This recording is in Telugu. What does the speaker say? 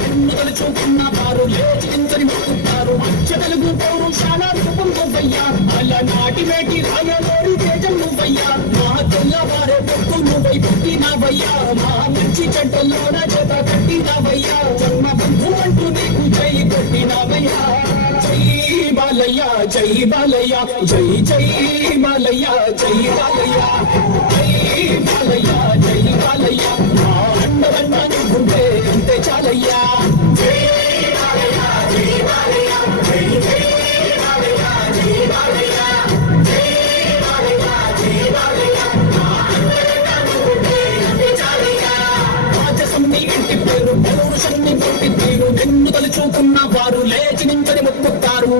నిన్ను తలుచుకున్న వారు లేచి నించని మొక్కుతారు. మధ్య తెలుగు పౌరుషాల రూపం నువ్వయ్యా, అలనాటి మేటి రాయలోని తేజం నువ్వయ్యా. మా తెల్లవారే పొక్కు నువ్వై పుట్టినవయ్యా, మా మంచి చెడ్డల్లోన చేత కట్టినవయ్యా. జన్మ బంధు అంటూ నీకు జై కొట్టినవయ్యా. జై బాలయ్య జై బాలయ్య జై జై బాలయ్య జై బాలయ్య జై బాలయ్య జై బాలయ్య. మా అండదండ నువ్వుంటే అంతే చాలయ్యా. జై బాలయ్య జై బాలయ్య జై జై బాలయ్య జై బాలయ్య జై బాలయ్య జై బాలయ్య. మా అండదండ నువ్వుంటే అంతే చాలయ్యా. రాజసం నీ ఇంటి పేరు, పౌరుషం నీ పుట్టి తీరు, నిన్ను తలుచుకున్న వారు లేచి నించని మొక్కుతారు.